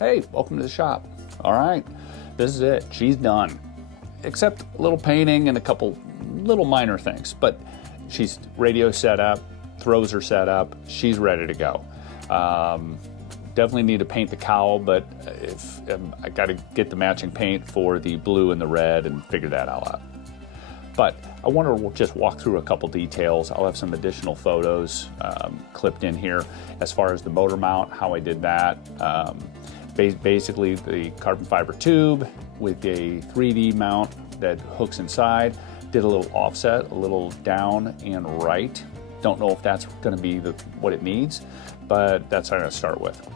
Hey, welcome to the shop. All right, this is it. She's done. Except a little painting and a couple little minor things, but she's radio set up, throws are set up, she's ready to go. Definitely need to paint the cowl, but if I got to get the matching paint for the blue and the red and figure that all out. But I want to just walk through a couple details. I'll have some additional photos clipped in here as far as the motor mount, how I did that. Basically the carbon fiber tube with a 3D mount that hooks inside. Did a little offset, a little down and right. Don't know if that's going to be what it needs, but that's what I'm going to start with.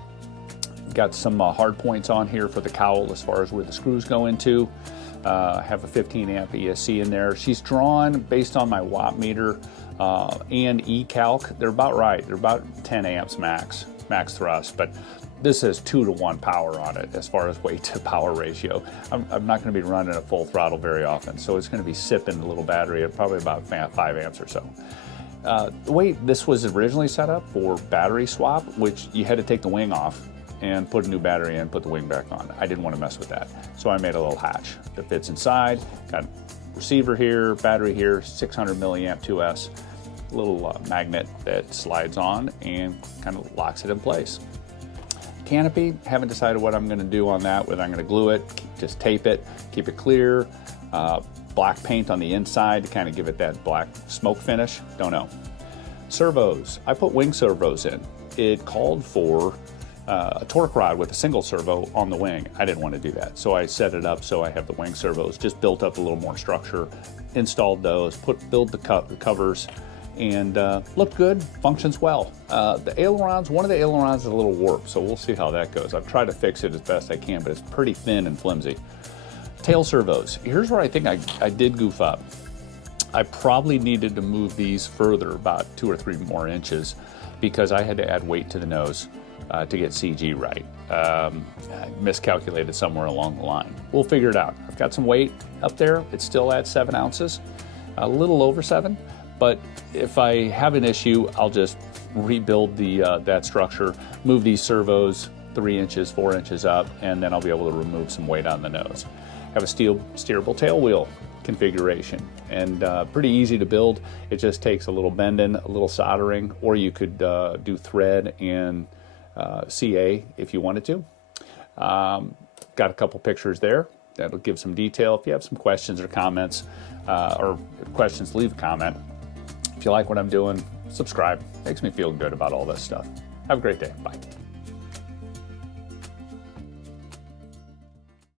Got some hard points on here for the cowl as far as where the screws go into. Have a 15 amp ESC in there. She's drawn based on my watt meter and eCalc. They're about right. They're about 10 amps max thrust, but this has 2-to-1 power on it as far as weight to power ratio. I'm not going to be running a full throttle very often, so it's going to be sipping a little battery at probably about 5 amps or so. The way this was originally set up for battery swap, which you had to take the wing off and put a new battery in, put the wing back on. I didn't want to mess with that. So I made a little hatch that fits inside. Got receiver here, battery here, 600 milliamp 2S, little magnet that slides on and kind of locks it in place. Canopy, haven't decided what I'm going to do on that, whether I'm going to glue it, just tape it, keep it clear, black paint on the inside to kind of give it that black smoke finish, don't know. Servos, I put wing servos in. It called for a torque rod with a single servo on the wing. I didn't want to do that, so I set it up so I have the wing servos, just built up a little more structure, installed those, build the covers, and looked good, functions well. The ailerons, one of the ailerons is a little warped, so we'll see how that goes. I've tried to fix it as best I can, but it's pretty thin and flimsy. Tail servos, here's where I think I did goof up. I probably needed to move these further, about 2 or 3 more inches, because I had to add weight to the nose to get CG right. I miscalculated somewhere along the line. We'll figure it out. I've got some weight up there. It's still at 7 ounces, a little over 7, but if I have an issue, I'll just rebuild that structure, move these servos 3 inches, 4 inches up, and then I'll be able to remove some weight on the nose. Have a steerable tail wheel configuration, and pretty easy to build. It just takes a little bending, a little soldering, or you could do thread and CA if you wanted to. Got a couple pictures there that'll give some detail. If you have some questions or comments, leave a comment. If you like what I'm doing, subscribe. Makes me feel good about all this stuff. Have a great day. Bye.